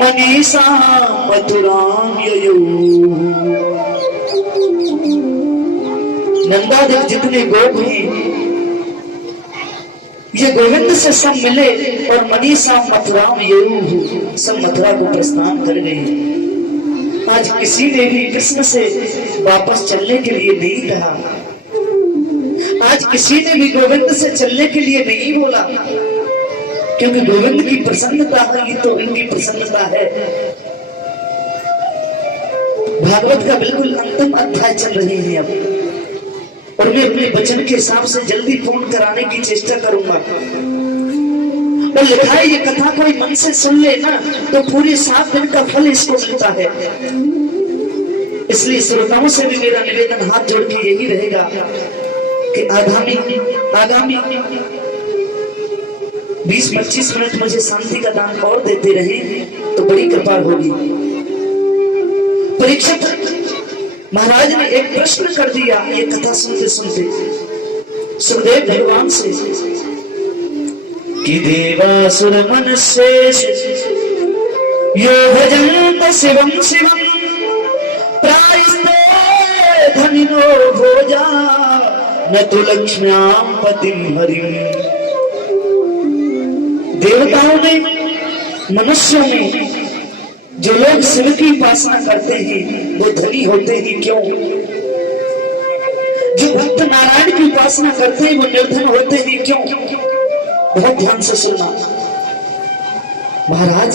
मनीषा मथुराम ययो। नंदादेव जितने गोप हैं ये गोविंद से सब मिले और मनीषा मथुराम ययो सब मथुरा को प्रस्थान कर गए। आज किसी ने भी कृष्ण से वापस चलने के लिए नहीं कहा, आज किसी ने भी गोविंद से चलने के लिए नहीं बोला, क्योंकि गोविंद की प्रसन्नता है तो इनकी प्रसन्नता है। भागवत का बिल्कुल अंतिम अध्याय चल रहे हैं अब, और मैं अपने वचन के हिसाब से जल्दी पूर्ण कराने की चेष्टा करूंगा। और लिखा है ये कथा कोई मन से सुन ले ना तो पूरे 7 दिन का फल इसको मिलता है। इसलिए श्रोताओं से भी मेरा निवेदन हाथ जोड़ के यही रहेगा कि आगामी 20-25 मिनट मुझे शांति का दान और देते रहे तो बड़ी कृपा होगी। परीक्षित महाराज ने एक प्रश्न कर दिया ये कथा सुनते सुनते सुखदेव भगवान से कि देवासुर मनुष्येषु यो भजन्त शिवं शिवं प्रायस्ते धनिनो भोजा न तो लक्ष्म्याम पतिम हरिम। देवताओं ने मनुष्यों में जो लोग शिव की उपासना करते हैं वो धनी होते हैं क्यों? जो भक्त नारायण की उपासना करते हैं वो निर्धन होते हैं क्यों? बहुत ध्यान से सुनना महाराज।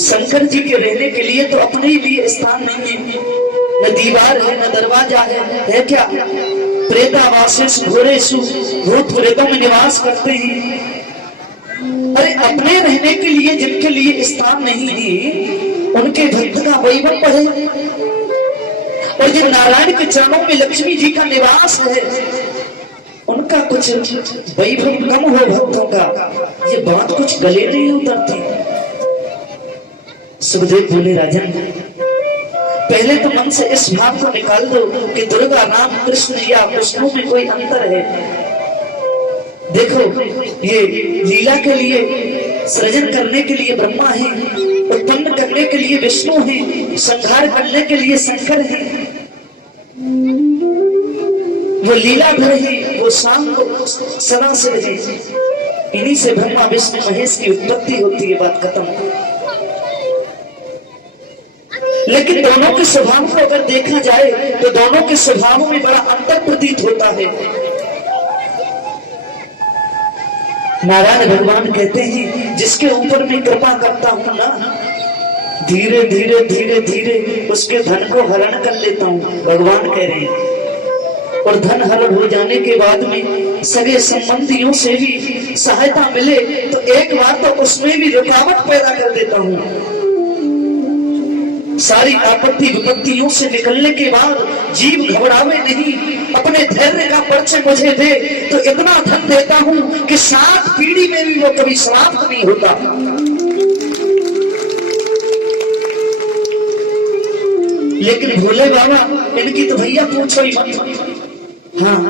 शंकर जी के रहने के लिए तो अपने लिए स्थान नहीं है, न दीवार है न दरवाजा है क्या? प्रेतावासेश घोरेशु भूत प्रेतों में निवास करते हैं। अरे अपने रहने के लिए जिनके लिए स्थान नहीं है उनके भक्त का वैभव बढ़े, और जिन नारायण के चरणों में लक्ष्मी जी का निवास है उनका कुछ वैभव कम हो भक्तों का, ये बात कुछ गले नहीं उतरती। सुखदेव बोले राजन पहले तो मन से इस भाव को निकाल दो कि दुर्गा राम कृष्ण या विष्णु में कोई अंतर है। देखो ये लीला के लिए सृजन करने के लिए ब्रह्मा है, उत्पन्न करने के लिए विष्णु है, संहार करने के लिए शंकर है। वो लीलाधर है, वो शाम सदा से है। इन्हीं से ब्रह्मा विष्णु महेश की उत्पत्ति होती है, बात खत्म। लेकिन दोनों के स्वभाव को अगर देखा जाए तो दोनों के स्वभाव में बड़ा अंतर प्रतीत होता है। नारायण भगवान कहते हैं जिसके ऊपर मैं कृपा करता हूं ना धीरे धीरे धीरे धीरे उसके धन को हरण कर लेता हूं, भगवान कह रहे हैं। और धन हरण हो जाने के बाद में सगे संबंधियों से भी सहायता मिले तो एक बार तो उसमें भी रुकावट पैदा कर देता हूं। सारी आपत्ति विपत्तियों से निकलने के बाद जीव घबरावे नहीं, अपने धैर्य का परिचय मुझे दे तो इतना धन देता हूं कि 7 पीढ़ी में भी वो कभी श्राप नहीं होता। लेकिन भोले बाबा इनकी तो भैया पूछो ही मत। हाँ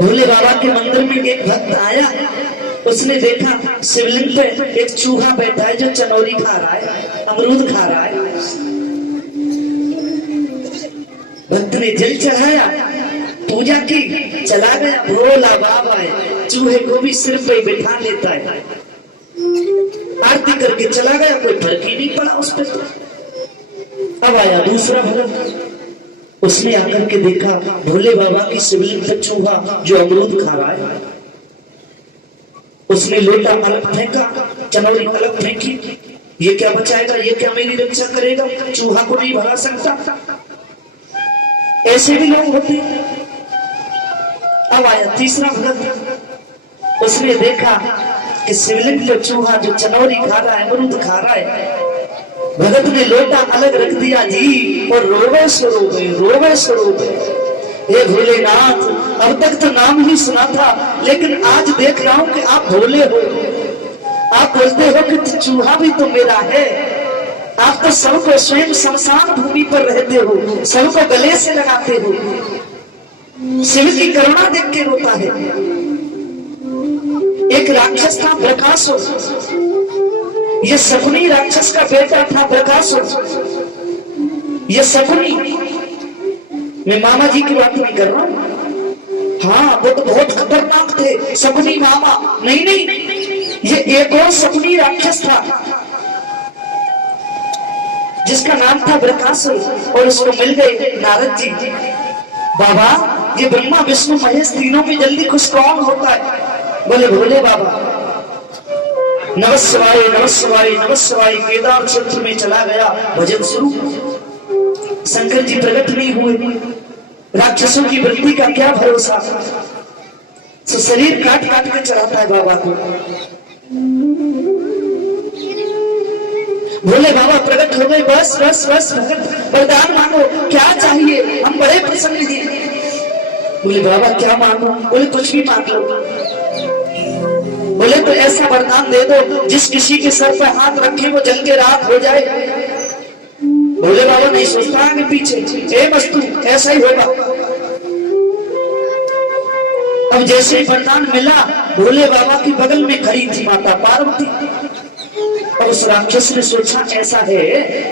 भोले बाबा के मंदिर में एक भक्त आया, उसने देखा शिवलिंग पे एक चूहा बैठा है जो चनौरी खा रहा है, अमरूद खा रहा है। भक्त ने जल चढ़ाया, पूजा की, चला गया। भोला बाबा है, चूहे को भी सिर पे बिठा लेता है, आरती करके चला गया, कोई फर्क ही नहीं पड़ा उस पर। अब आया दूसरा भक्त, उसने आकर के देखा भोले बाबा की शिवलिंग पे चूहा जो अमरूद खा रहा है। उसने लोटा अलग फेंका, चनौरी अलग फेंकी। ये क्या बचाएगा, ये क्या मेरी रक्षा करेगा, चूहा को नहीं भरा सकता। ऐसे भी लोग होते। अब आया तीसरा भक्त, उसने देखा कि शिवलिंग पे चूहा जो चनौरी खा रहा है, अमरूद खा रहा है। भगत ने लोटा अलग रख दिया जी और रोवे स्वरूप हे भोलेनाथ, अब तक तो नाम ही सुना था लेकिन आज देख रहा हूं कि आप भोले हो। आप बोलते हो कि चूहा भी तो मेरा है। आप तो सबको स्वयं शमशान भूमि पर रहते हो, सबको गले से लगाते हो। शिव की करुणा देख के रोता है। एक राक्षस था बकासुर, ये शकुनी राक्षस का बेटा था बकासुर। ये शकुनी, मैं मामा जी की बात नहीं कर रहा हूं, हाँ वो तो बहुत खतरनाक थे शकुनी मामा, नहीं नहीं, ये एक और शकुनी राक्षस था जिसका नाम था बकासुर, और उसको मिल गए नारद जी। बाबा ये ब्रह्मा विष्णु महेश तीनों में जल्दी खुश कौन होता है? बोले भोले बाबा। नमः शिवाय नमः शिवाय नमः शिवाय, केदार क्षेत्र में चला गया भजन शुरू। शंकर जी प्रकट नहीं हुए, राक्षसों की वृत्ति का क्या भरोसा, तो शरीर काट काट के चढ़ाता है बाबा को। भोले बाबा प्रकट हो गए, बस बस बस भगत वरदान मांगो, क्या चाहिए, हम बड़े प्रसन्न हैं। बोले बाबा क्या मांगो? बोले कुछ भी मांग लो। बोले तो ऐसा वरदान दे दो जिस किसी के सर पर हाथ रखे वो जल के राख हो जाए। भोले बाबा नहीं सोचता आगे पीछे, ए वस्तु ऐसा ही होगा। अब जैसे ही वरदान मिला, भोले बाबा की बगल में खड़ी थी माता पार्वती, और उस राक्षस ने सोचा ऐसा है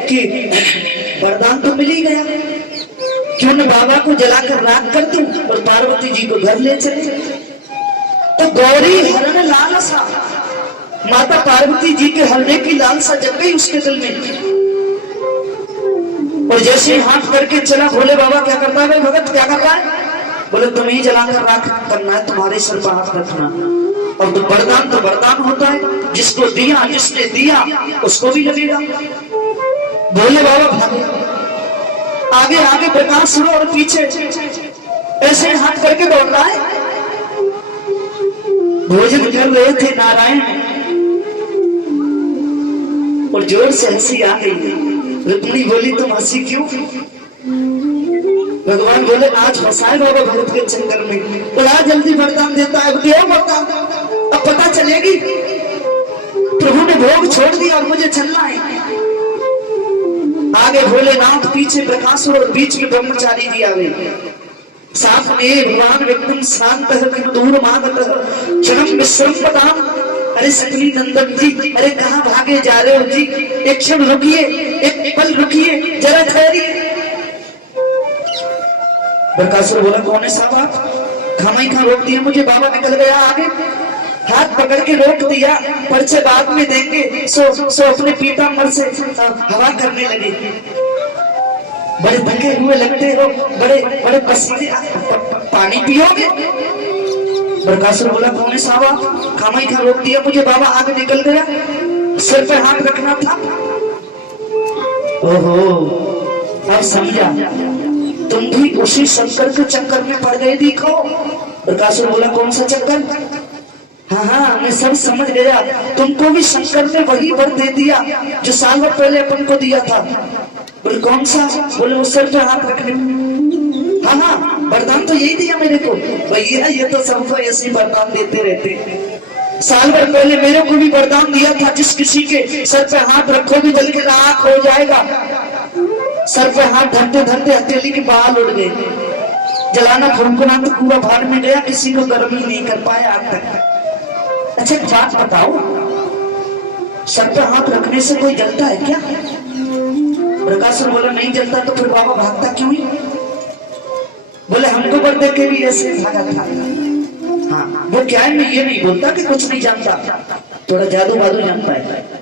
कि वरदान तो मिल ही गया, क्यों न बाबा को जलाकर राख कर दूं और पार्वती जी को घर ले चले। तो गौरी हरण लालसा, माता पार्वती जी के हरने की लालसा जग गई उसके दिल में। और जैसे हाथ करके चला, भोले बाबा क्या करता है भगत, क्या कर रहा है? बोले तुम ही जलाकर राख करना है, तुम्हारे सर पर हाथ रखना। और तो वरदान होता है, जिसको दिया जिसने दिया उसको भी लगेगा। भोले बाबा भागे, आगे आगे प्रकाश हुआ और पीछे ऐसे हाथ करके दौड़ रहा है। भोजन कर रहे थे नारायण, और जोर से हंसी आ गई। रुक्मिणी बोली तुम हंसी क्यों? भगवान बोले आज फंसाए बाबा भरत के चक्कर में, बड़ा जल्दी वरदान देता है, क्या वरदान अब पता चलेगी। प्रभु ने भोग छोड़ दिया और मुझे चलना है। आगे भोलेनाथ, पीछे प्रकाशुर और बीच में ब्रह्मचारी जी आ गए। साथ में भगवान एकदम शांत दूर मागत क्षण विश्रम पदाम। अरे सकली नंदन जी, अरे कहाँ भागे जा रहे हो जी, एक क्षण रुकिए, एक पल रुकिए, जरा ठहरिए। बकासुर बोला कौन है साहब आप? खामा ही खा रोक दिया मुझे, बाबा निकल गया आगे, हाथ पकड़ के रोक दिया, पर्चे बाद में देंगे। सो अपने पीतांबर से हवा करने लगे। बड़े थके हुए लगते हो, बड़े बड़े पसीने, पानी पियोगे? बकासुर बोला कौन है साहब आप? खामा ही खा रोक दिया मुझे, बाबा आगे निकल गया, सिर पर हाथ रखना था। ओहो अब समझा, तुम भी उसी शंकर के चक्कर में पड़ गए दिखो। बकासुर बोला कौन सा चक्कर? हाँ हाँ मैं सब समझ गया, तुमको भी शंकर ने वही वर दे दिया जो साल भर पहले अपन को दिया था। बोले कौन सा? बोले उस सर पे हाथ रखने। हाँ हाँ वरदान तो यही दिया मेरे को। भैया ये तो सबको ऐसे वरदान देते रहते, साल भर पहले मेरे को भी वरदान दिया था, जिस किसी के सर पे हाथ रखोगे जल के राख हो जाएगा। सर पे हाथ धरते धरते हथेली के बाल उड़ गए, जलाना फुनकुना तो पूरा भाड़ में गया, किसी को गर्मी नहीं कर पाया आज तक। अच्छा एक बात बताओ, सर पे हाथ रखने से कोई जलता है क्या? बकासुर बोला नहीं जलता, तो फिर बाबा भागता क्यों ही? बोले हमको वर दे के भी ऐसे भागा था। हाँ वो क्या है, मैं ये नहीं बोलता कि कुछ नहीं जानता, थोड़ा जादू वादू जानता है।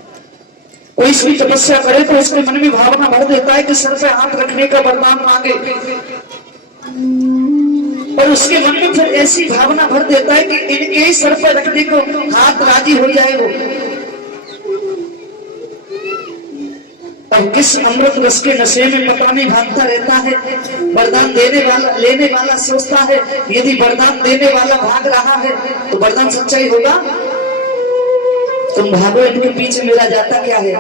कोई इसकी तपस्या करे तो उसके मन में भावना भर देता है कि सर पे हाथ रखने का वरदान मांगे, और उसके मन में फिर ऐसी भावना भर देता है कि इनके ही सर पर रखने को हाथ राजी हो जाए वो। और किस अमृत रस के नशे में पता नहीं भागता रहता है। वरदान देने वाला लेने वाला सोचता है यदि वरदान देने वाला भाग रहा है तो वरदान सच्चाई होगा। तुम भागो इनके पीछे, मेरा जाता क्या है।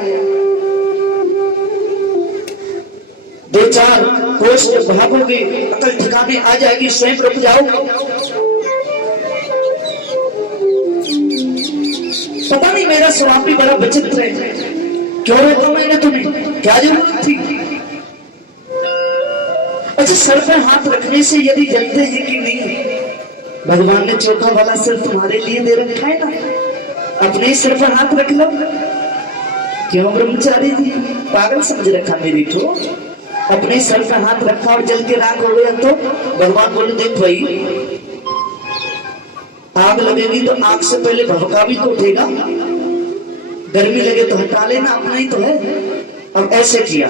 दो चार कोस भागोगे, अकल ठिकाने आ जाएगी, स्वयं रुक जाओगे। पता नहीं मेरा स्वभाव भी बड़ा विचित्र है, क्यों रोका मैंने तुम्हें, क्या जरूरत थी? अच्छा सर पर हाथ रखने से यदि जलते हैं कि नहीं? भगवान ने चोखा वाला सिर तुम्हारे लिए दे रखा है ना, अपने ही सिर पर हाथ रख लो। क्यों ब्रह्मचारी जी पागल समझ रखा मेरी को? अपने सर पे हाथ रखा और जल के राख हो गया तो भगवान बोले देख भाई, आग लगेगी तो आग से पहले भभका भी तो उठेगा, गर्मी लगे तो हटा लेना, अपना ही तो है। अब ऐसे किया,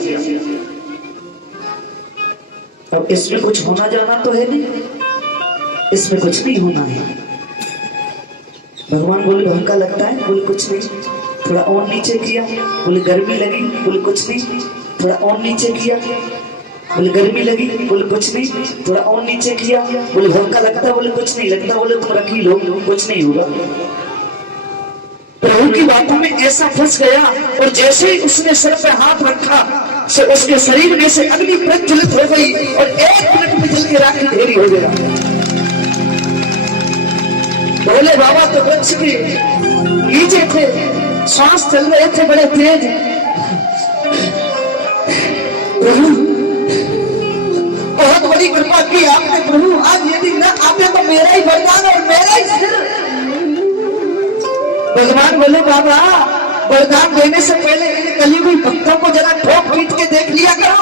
अब इसमें कुछ होना जाना तो है नहीं, इसमें कुछ नहीं होना है। भगवान बोले भभका लगता है? बोले कुछ नहीं। थोड़ा और नीचे किया, बोले गर्मी लगी, बोले कुछ नहीं। थोड़ा और नीचे किया, बोले गर्मी लगी, बोले कुछ नहीं। थोड़ा और नीचे किया, बोले भभका लगता, बोले कुछ नहीं लगता। बोले तुम रखी लो, कुछ नहीं होगा। प्रभु की बातों में ऐसा फंस गया और जैसे ही उसने सिर पे हाथ रखा से उसके शरीर में से अग्नि प्रज्वलित हो गई और 1 मिनट में जल के राख ढेरी हो गया। बोले बाबा तो वृक्ष के नीचे थे, श्वास चल रहे थे बड़े तेज। प्रभु बहुत बड़ी कृपा की आपने प्रभु, आज यदि न आते तो मेरा ही वरदान और मेरा ही सिर। भगवान बोले बाबा वरदान देने से पहले इन कलियुगी भक्तों को जरा ठोक पीट के देख लिया करो।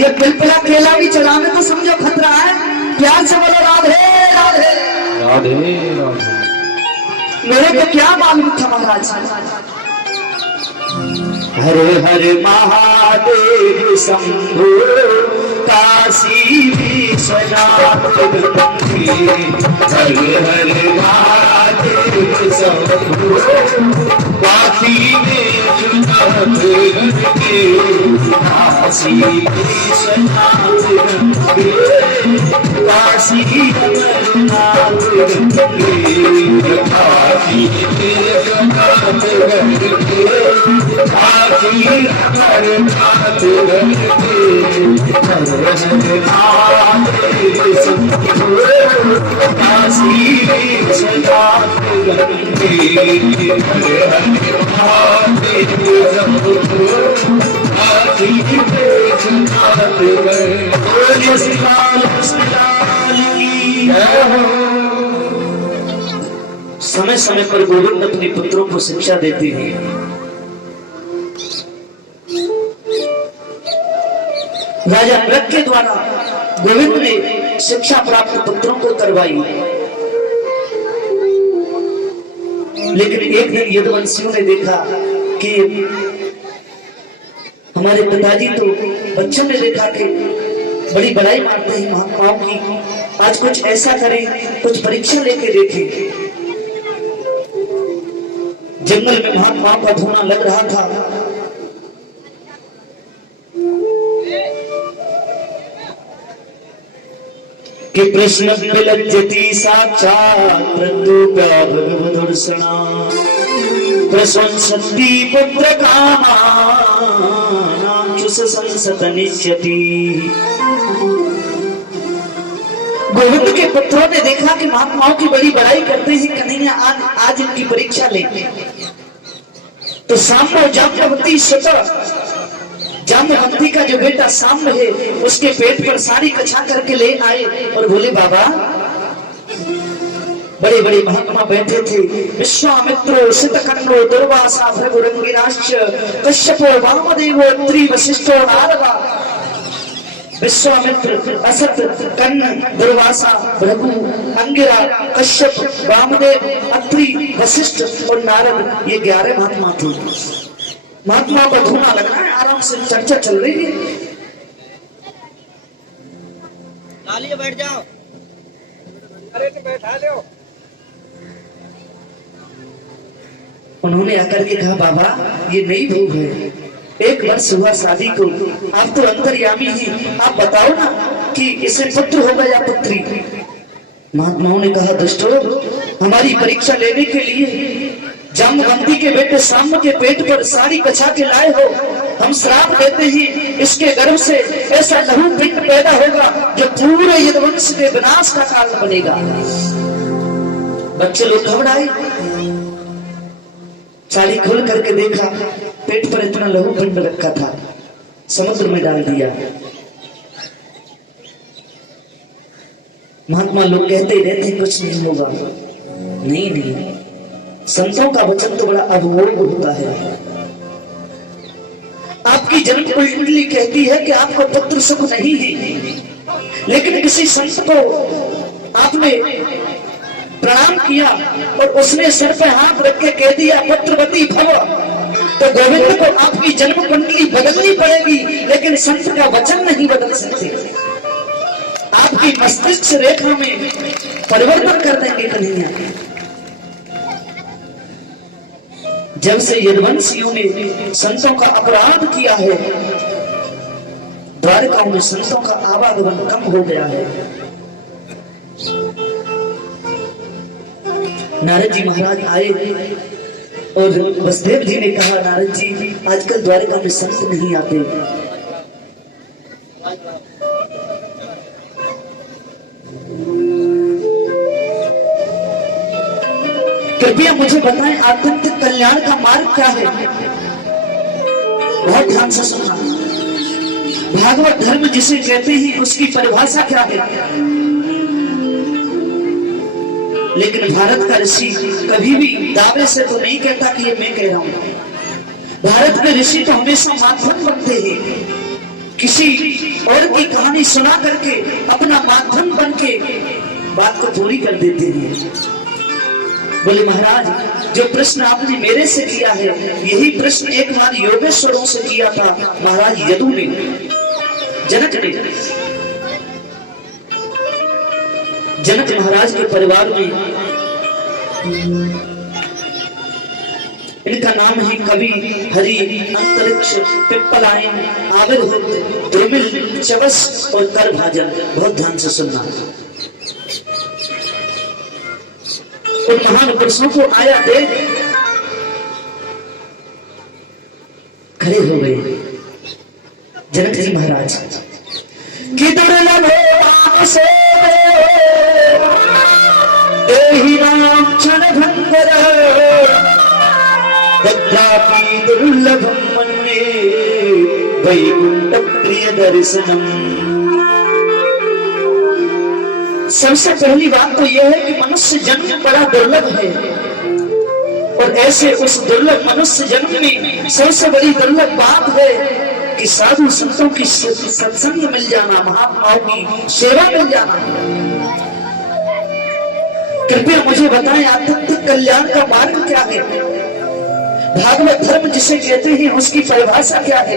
ये पिलपिला केला भी चलाने तो समझो खतरा है। प्यार से बोलो राधे राधे राधे राधे। मेरे को क्या मालूम था महाराज। हरे हरे महादेव शंभो काशी विश्वनाथ गंगे। हरे हरे महादेव शंभो काशी विश्वनाथ गंगे। काशी विश्वनाथ गंगे, काशी अमरनाथ गंगे। काशी विश्वनाथ गंगे, काशी अमरनाथ गंगे। हरे हरे महादेव शंभो काशी विश्वनाथ गंगे। हरे हरे महादेव शंभो काशी विश्वनाथ गंगे। बोलिए श्री लाल कृष्ण लाल की जय हो। समय समय पर गोविंद अपने पुत्रों को शिक्षा देते हैं। राजा नृग के द्वारा गोविंद ने शिक्षा प्राप्त पुत्रों को करवाई, लेकिन एक दिन यदुवंशियों ने देखा कि हमारे पिताजी तो बच्चों ने देखा कि बड़ी बड़ाई मारते हैं महात्माओं की, आज कुछ ऐसा करें, कुछ परीक्षा लेके देखें। जंगल में महात्माओं का धुआं लग रहा था। कि प्रश्न विलज्जति साक्षात् प्रद्युम्न भगवदर्शना प्रशंसति पुत्र कामानां संसत निश्चति। गोविंद के पुत्रों ने देखा कि महात्माओं की बड़ी बड़ाई करते हैं, कन्हैया आज इनकी परीक्षा लेंगे। तो सामने जाम्बवती स्वतः जाम्बवती का जो बेटा साम्य है उसके पेट पर साड़ी कछा करके ले आए और बोले बाबा, बड़े बड़े महात्मा बैठे थे, विश्वामित्रो सितकर्णो दुर्वासा भृगुरंगिराश्च कश्यपो वामदेवो अत्रि वशिष्ठो नारदा। विश्वामित्र, असत, कर्ण, दुर्वासा, भृगु, अंगिरा, कश्यप, वामदेव, अत्रि, वशिष्ठ और नारद, ये 11 महात्मा थे। महात्मा को धुआं लग रहा है, आराम से चर्चा चल रही है। लालिए बैठ जाओ। अरे तो बैठा लो। उन्होंने आकर के कहा बाबा ये नई बहू है, 1 वर्ष हुआ शादी को, आप तो अंतर्यामी ही, आप बताओ ना कि इसे पुत्र होगा या पुत्री। महात्माओं ने कहा दुष्टो, हमारी परीक्षा लेने के लिए जाम्बवती के बेटे साम्य के पेट पर साड़ी कछा के लाए हो, हम श्राप देते ही इसके गर्भ से ऐसा लहू पिंड पैदा होगा जो पूरे यदुवंश के विनाश का कारण बनेगा। बच्चे लोग घबराए, साड़ी खोल करके देखा, पेट पर इतना लहू पिंड रखा था, समुद्र में डाल दिया। महात्मा लोग कहते ही रहते कुछ नहीं होगा। नहीं नहीं, संतों का वचन तो बड़ा अभोग होता है। आपकी जन्म कुंडली कहती है कि आपको पुत्र सुख नहीं है, लेकिन किसी संत को आपने प्रणाम किया और उसने सिर पे हाथ रख के कह दिया पुत्रवती भव, तो गोविंद को आपकी जन्म कुंडली बदलनी पड़ेगी, लेकिन संत का वचन नहीं बदल सकते। आपकी मस्तिष्क रेखा में परिवर्तन कर देंगे कन्हैया। जब से यदुवंशियों ने संतों का अपराध किया है, द्वारका में संतों का आवागमन कम हो गया है। नारद जी महाराज आए और वसुदेव जी ने कहा, नारद जी आजकल द्वारका में संत नहीं आते। कृपया मुझे बताएं आत्यंतिक कल्याण का मार्ग क्या है। बहुत ध्यान से सुनना। भागवत धर्म जिसे कहते हैं उसकी परिभाषा क्या है। लेकिन भारत का ऋषि कभी भी दावे से तो नहीं कहता कि ये मैं कह रहा हूं। भारत के ऋषि तो हमेशा माध्यम बनते हैं, किसी और की कहानी सुना करके अपना माध्यम बन के बात को पूरी कर देते हैं। बोले महाराज, जो प्रश्न आपने मेरे से किया है, यही प्रश्न एक बार योगेश्वरों से किया था महाराज यदु ने, जनक ने। जनक महाराज के परिवार में इनका नाम है कवि, हरि, अंतरिक्ष, पिप्पलायन, आविर्भूत, द्रुमिल, चवस और करभाजन। बहुत ध्यान से सुनना। उन महान पुरुषों को आया देख खड़े हो गए जनक जी महाराज कि दुर्लभ से देहि नाम क्षण भंगर तत्रापि दुर्लभम मन्ये वैकुंठ प्रिय दर्शनम। सबसे पहली बात तो यह है कि मनुष्य जन्म बड़ा दुर्लभ है, और ऐसे उस दुर्लभ मनुष्य जन्म में सबसे बड़ी दुर्लभ बात है कि साधु संतों की सत्संग मिल जाना, महात्माओं की सेवा मिल जाना। कृपया मुझे बताएं आत्यंतिक कल्याण का मार्ग क्या है। भागवत धर्म जिसे कहते हैं उसकी परिभाषा क्या है।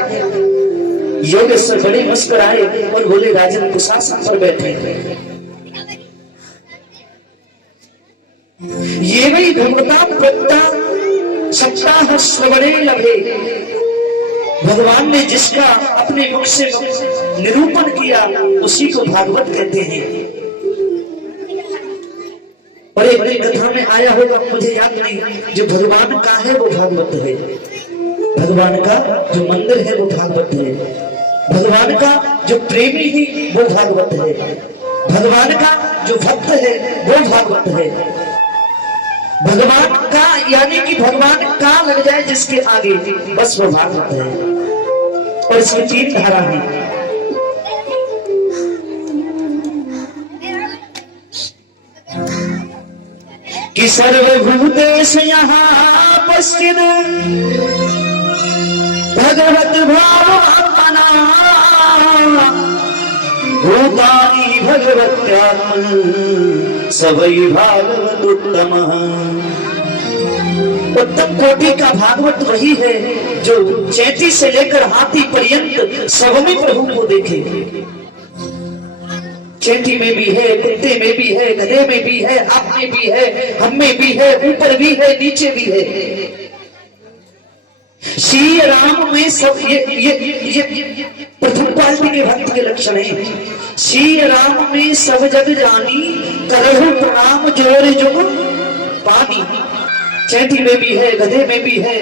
योगेश्वर बड़े मुस्कुराए और बोले, राजन कुशासन पर बैठे, ये भी भगवता प्रत्ता सत्ता श्रवणे लभे। भगवान ने जिसका अपने मुख से निरूपण किया उसी को भागवत कहते हैं। और एक बड़ी कथा में आया होगा, मुझे याद नहीं, जो भगवान का है वो भागवत है, भगवान का जो मंदिर है वो भागवत है, भगवान का जो प्रेमी है वो भागवत है, भगवान का जो भक्त है वो भागवत है। भगवान का यानी कि भगवान का लग जाए जिसके आगे, बस वो भागवत है। और इसकी 3 धारा है। कि सर्वभूतेश यहाँ पश्चिद भगवत भावात्मना भूतानि भगवत्यात्म सवै भागवत उत्तम। उत्तम कोटि का भागवत वही है जो चैती से लेकर हाथी पर्यंत सब में प्रभु को देखे। चैती में भी है, कुत्ते में भी है, गधे में भी है, आप में भी है, हम में भी है, ऊपर भी है, नीचे भी है। श्री राम में सब ये प्रथम पार्टी के भक्त के लक्षण है। श्री राम में सब जग जानी करहु प्रणाम जोर जुग पानी। चैती में भी है, गधे में भी है,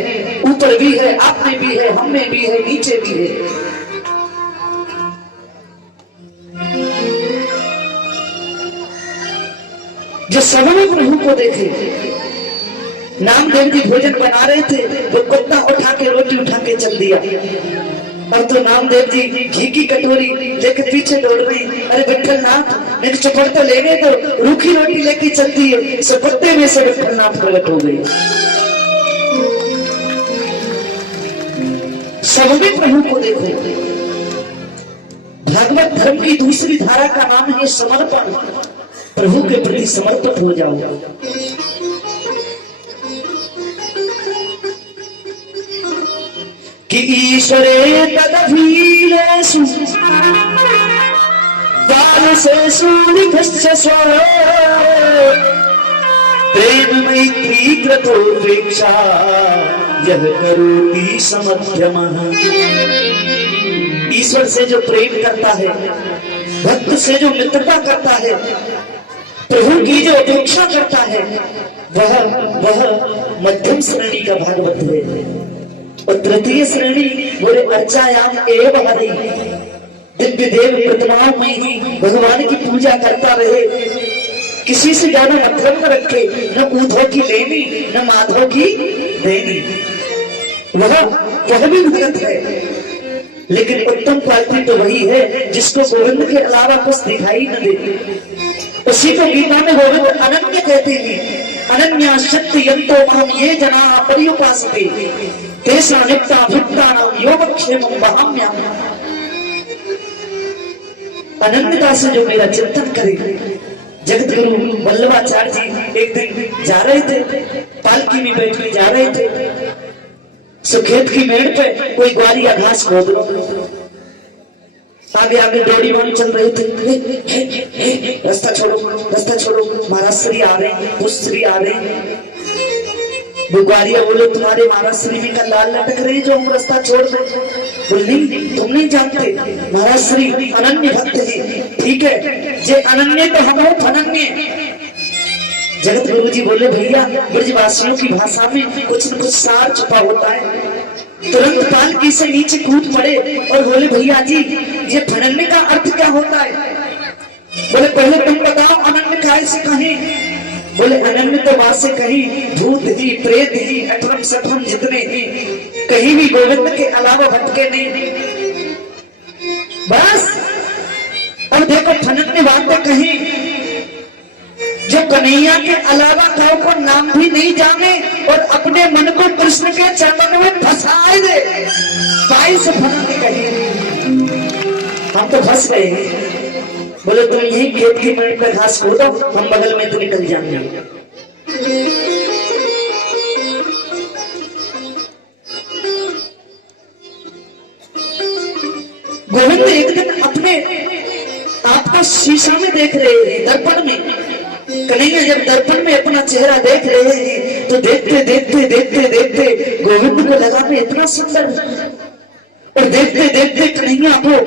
ऊपर भी है, आप में भी है, हम में भी है, नीचे भी है। जो सब में प्रभु को देखे। नामदेव जी भोजन बना रहे थे, वो कुत्ता उठा के रोटी उठा के चल दिया। अब तो नामदेव जी घी की कटोरी लेके पीछे दौड़ रही। अरे विठलनाथ एक चपड़ तो लेने दो, रूखी रोटी लेके चलती है। सपत्ते में से विठलनाथ प्रकट हो गए। सब में प्रभु को देखो। भागवत धर्म की दूसरी धारा का नाम है समर्पण। प्रभु के प्रति समर्पित हो जाओ। कि ईश्वरे तदभीरेषु बालसेषु निकष्यस्व प्रेम मैत्री कृतोपेक्षा यह करोति समध्यमः। ईश्वर से जो प्रेम करता है, भक्त से जो मित्रता करता है, प्रभु की जो अपेक्षा करता है, वह मध्यम श्रेणी का भागवत है। और तृतीय श्रेणी बोले अर्चायाम एव हरि, दिव्य देव प्रतिमाओं में ही भगवान की पूजा करता रहे, किसी से ज्यादा मतलब न रखे, न ऊधो की लेनी न माधव की देनी। वह भी भगत है, लेकिन उत्तम क्वालिटी तो वही है जिसको गोविंद के अलावा कुछ दिखाई न दे। उसी को गीता में गोविंद अनन्य कहते हैं। अनन्या शक्ति यंतो महम ये जना पर्युपासते तेषा नित्ता भक्तानां योगक्षेमं वहाम्यहम्। अनन्यता से जो मेरा चिंतन करे। जगत गुरु वल्लभाचार्य जी एक दिन जा रहे थे, पालकी में बैठ के जा रहे थे। सुखेत की मेड़ पे कोई ग्वालिया घास खोद रहा, आगे आगे डोरी वन चल रहे थे। रास्ता छोड़ो, रास्ता छोड़ो, महाराज श्री आ रहे हैं, पुष्प श्री आ रहे हैं। वो ग्वालिया बोले तुम्हारे महाराज श्री में का लाल लटक रहे जो हम रास्ता छोड़ रहे। बोले नहीं, तुम नहीं जानते, महाराज श्री अनन्य भक्त है। ठीक है, जे अनन्य तो हम हो अनन्य। जगत गुरु जी बोले भैया ब्रजवासियों की भाषा में कुछ न कुछ सार छुपा होता है। तुरंत पालकी से नीचे कूद पड़े और बोले भैया जी ये फनन्य का अर्थ क्या होता है? बोले पहले तुम बताओ अनन्य काय से कहीं? बोले अनन्य तो वहां से कहीं भूत ही प्रेत ही अठरम सठम जितने ही कहीं भी गोविंद के अलावा भटके नहीं, बस। और देखो फनन्य बातें कहीं जो कन्हैया के अलावा काऊ को नाम भी नहीं जाने और अपने मन को कृष्ण के चरणों में फंसाए दे, पाई से फनन्य कहीं। हम तो फंस गए। बोले तुम यही खेत की मेड़ पे घास खोदो, हम बगल में तो निकल जाएंगे। गोविंद एक दिन अपने आपको शीशा में देख रहे हैं, दर्पण में। कन्हैया जब दर्पण में अपना चेहरा देख रहे हैं तो देखते देखते देखते देखते गोविंद को लगा मैं इतना सुंदर, और देखते देखते कन्हैया को